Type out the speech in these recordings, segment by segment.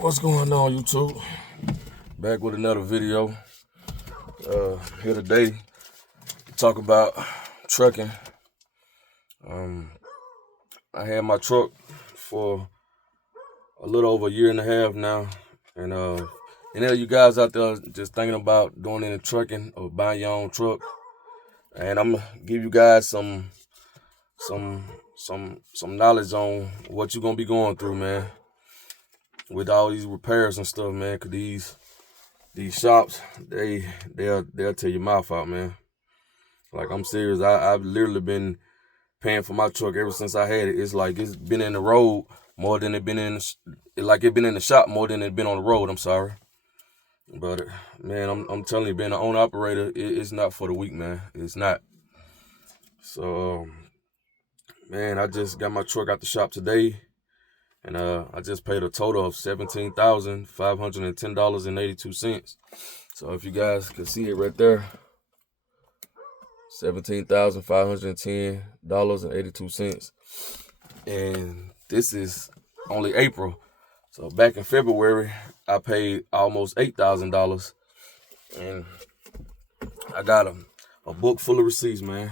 What's going on, YouTube? Back with another video. Here today to talk about trucking. I had my truck for a little over a year and a half now, and any of you guys out there just thinking about doing any trucking or buying your own truck, and I'm gonna give you guys some knowledge on what you're gonna be going through, man, with all these repairs and stuff, man. Cause these shops, they'll tear your mouth out, man. Like, I'm serious. I've literally been paying for my truck ever since I had it. It's like it's been in the road more than it been in the shop more than it been on the road. I'm sorry, but man, I'm telling you, being an owner operator, it's not for the weak, man. It's not. So, man, I just got my truck out the shop today, and I just paid a total of $17,510.82. So if you guys can see it right there, $17,510.82. And this is only April. So back in February, I paid almost $8,000. And I got a book full of receipts, man.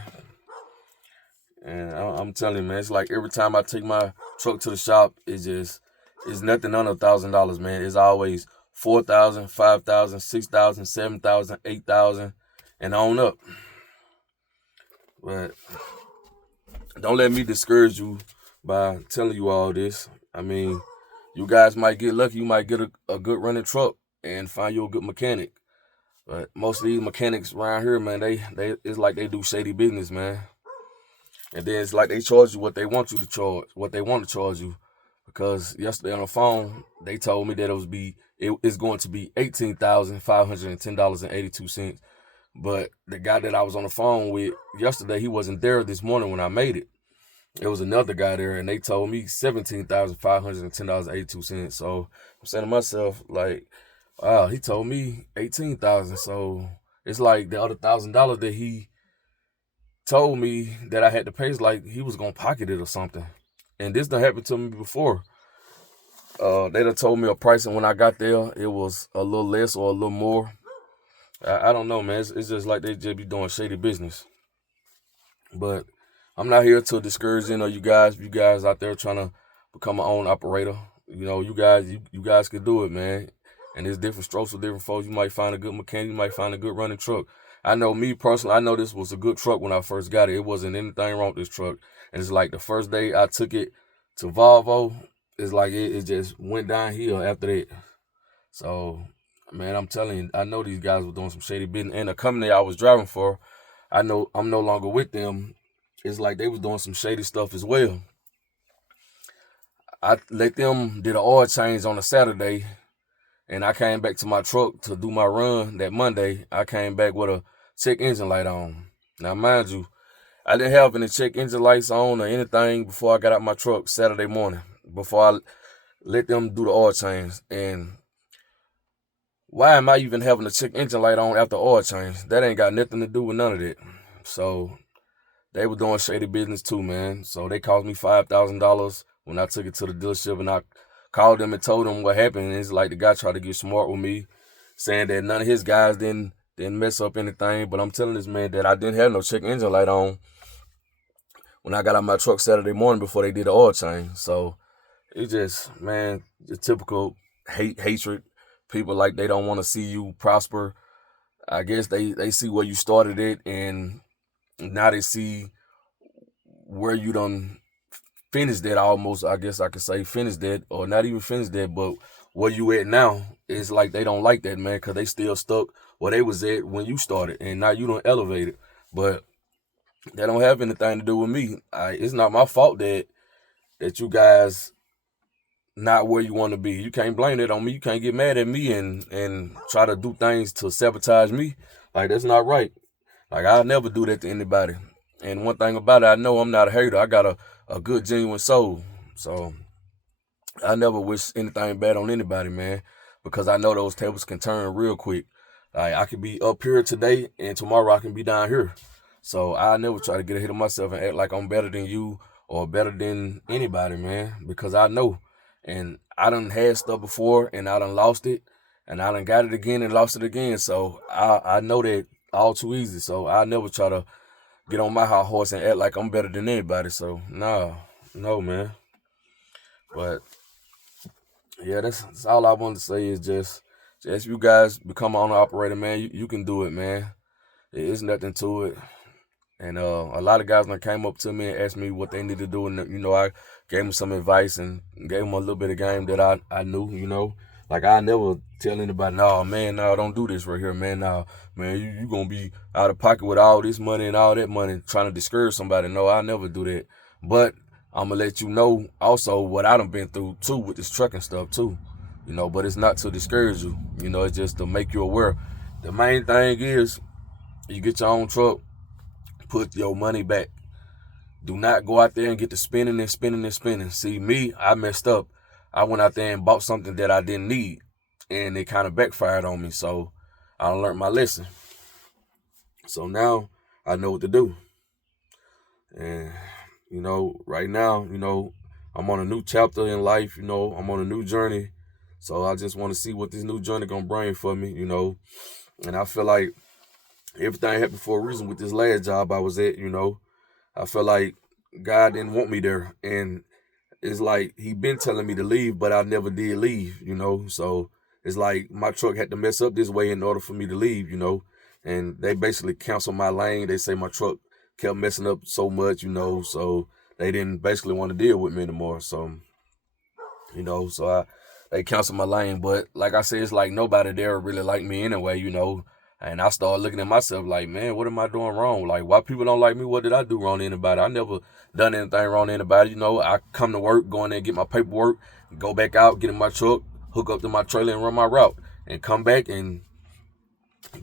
And I'm telling you, man, it's like every time I take my truck to the shop, it's nothing under $1,000, man. It's always $4,000, $5,000, $6,000, $7,000, $8,000, and on up. But don't let me discourage you by telling you all this. I mean, you guys might get lucky. You might get a good running truck and find you a good mechanic. But most of these mechanics around here, man, it's like they do shady business, man. And then it's like they charge you what they want you to charge, what they want to charge you. Because yesterday on the phone, they told me that it's going to be $18,510.82. But the guy that I was on the phone with yesterday, he wasn't there this morning when I made it. It was another guy there, and they told me $17,510.82. So I'm saying to myself, like, wow, he told me $18,000. So it's like the other $1,000 that he told me that I had to pay is like he was gonna pocket it or something. And this done happened to me before. They done told me a price, and when I got there, it was a little less or a little more. I don't know, man. It's just like they just be doing shady business. But I'm not here to discourage any of you guys. You guys out there trying to become an own operator, you guys can do it, man. And there's different strokes for different folks. You might find a good mechanic. You might find a good running truck. I know me personally, I know this was a good truck when I first got it. It wasn't anything wrong with this truck. And it's like the first day I took it to Volvo, it's like it just went downhill after that. So, man, I'm telling you, I know these guys were doing some shady business. And the company I was driving for, I know I'm no longer with them. It's like they was doing some shady stuff as well. I let them did an oil change on a Saturday, and I came back to my truck to do my run that Monday. I came back with a check engine light on. Now, mind you, I didn't have any check engine lights on or anything before I got out my truck Saturday morning, before I let them do the oil change. And why am I even having a check engine light on after oil change? That ain't got nothing to do with none of that. So they were doing shady business too, man. So they cost me $5,000 when I took it to the dealership, and I called them and told them what happened. And it's like the guy tried to get smart with me, saying that none of his guys didn't mess up anything. But I'm telling this man that I didn't have no check engine light on when I got out my truck Saturday morning before they did the oil change. So it's just, man, the typical hatred. People like they don't want to see you prosper. I guess they see where you started it, and now they see where you done finished that almost. I guess I could say finished that, or not even finished that, but where you at now is like they don't like that, man, because they still stuck where they was at when you started, and now you done elevated. But that don't have anything to do with me. It's not my fault that you guys not where you want to be. You can't blame it on me. You can't get mad at me and try to do things to sabotage me. Like, that's not right. Like, I'll never do that to anybody. And one thing about it, I know I'm not a hater. I got a good, genuine soul. So I never wish anything bad on anybody, man, because I know those tables can turn real quick. Like, I could be up here today, and tomorrow I can be down here. So I never try to get ahead of myself and act like I'm better than you or better than anybody, man, because I know And I done had stuff before and I done lost it. And I done got it again and lost it again. So I know that all too easy. So I never try to get on my high horse and act like I'm better than anybody. So no, man. But yeah, that's all I wanted to say is just you guys become an owner operator, man. You can do it, man. It's nothing to it. And a lot of guys that came up to me and asked me what they need to do, and I gave them some advice and gave them a little bit of game that I knew, Like I never tell anybody, no man, no, don't do this right here, man. No, man, you gonna be out of pocket with all this money and all that money trying to discourage somebody. No, I never do that. But I'm gonna let you know also what I done been through too with this trucking stuff too. But it's not to discourage you. It's just to make you aware. The main thing is you get your own truck, put your money back. Do not go out there and get to spending and spending and spending. See, me, I messed up. I went out there and bought something that I didn't need, and it kind of backfired on me. So I learned my lesson. So now I know what to do. And, right now, I'm on a new chapter in life. I'm on a new journey. So I just want to see what this new journey gonna bring for me, And I feel like everything happened for a reason with this last job I was at, I feel like God didn't want me there. And it's like he been telling me to leave, but I never did leave, So it's like my truck had to mess up this way in order for me to leave, And they basically canceled my lane. They say my truck kept messing up so much, so they didn't basically want to deal with me anymore. So, they canceled my lane. But like I said, it's like nobody there really liked me anyway, And I started looking at myself like, man, what am I doing wrong? Like, why people don't like me? What did I do wrong to anybody? I never done anything wrong to anybody. I come to work, go in there, get my paperwork, go back out, get in my truck, hook up to my trailer and run my route, and come back and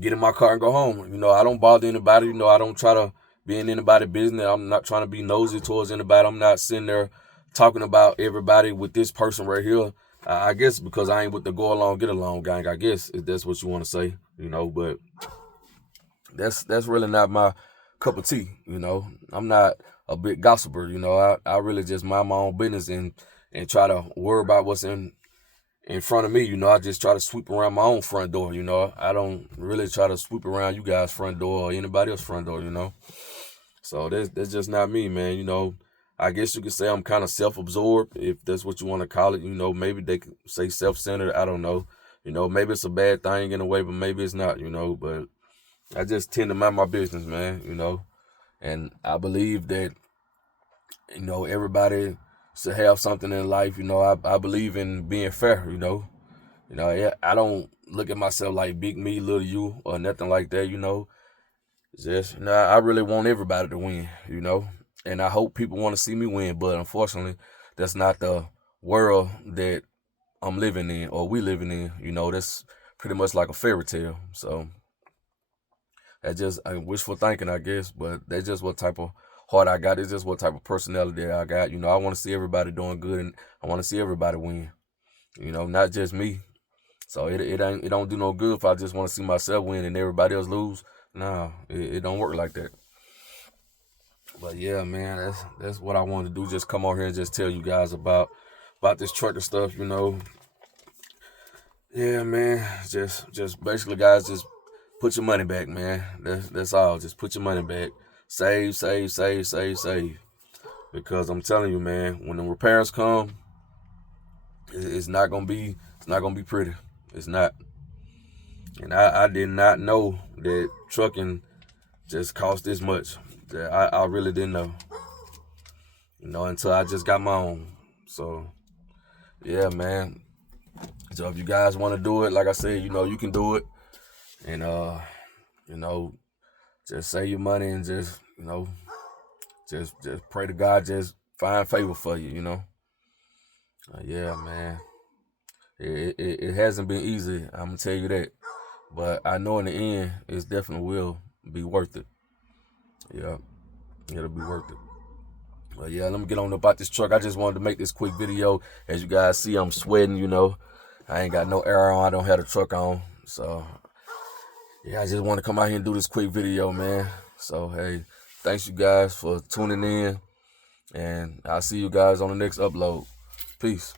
get in my car and go home. I don't bother anybody. I don't try to be in anybody's business. I'm not trying to be nosy towards anybody. I'm not sitting there talking about everybody with this person right here. I guess because I ain't with the go along, get along gang, I guess, if that's what you want to say, but that's really not my cup of tea, I'm not a big gossiper, I really just mind my own business and try to worry about what's in front of me, I just try to sweep around my own front door, I don't really try to sweep around you guys' front door or anybody else's front door, So that's just not me, man, I guess you could say I'm kind of self-absorbed, if that's what you want to call it. Maybe they could say self-centered. I don't know. Maybe it's a bad thing in a way, but maybe it's not, But I just tend to mind my business, man, And I believe that, everybody should have something in life. I believe in being fair, I don't look at myself like big me, little you, or nothing like that, Just, I really want everybody to win, And I hope people want to see me win, but unfortunately, that's not the world that I'm living in or we living in. That's pretty much like a fairy tale. So that's just wishful thinking, I guess. But that's just what type of heart I got. It's just what type of personality I got. I want to see everybody doing good, and I want to see everybody win. Not just me. So it don't do no good if I just want to see myself win and everybody else lose. Nah, it don't work like that. But yeah, man, that's what I wanted to do. Just come on here and just tell you guys about this trucker stuff, Yeah, man. Just basically, guys, just put your money back, man. That's all. Just put your money back. Save, save, save, save, save. Because I'm telling you, man, when the repairs come, it's not gonna be pretty. It's not. And I did not know that trucking just cost this much. I really didn't know. Until I just got my own. So, yeah, man. So if you guys want to do it, like I said, you can do it. And, just save your money and just, just pray to God, just find favor for you, Yeah, man. It hasn't been easy, I'm going to tell you that. But I know in the end, it definitely will be worth it. Yeah, it'll be worth it. Well, yeah, let me get on about this truck. I just wanted to make this quick video. As you guys see, I'm sweating, I ain't got no air on. I don't have the truck on. So, yeah, I just want to come out here and do this quick video, man. So, hey, thanks you guys for tuning in. And I'll see you guys on the next upload. Peace.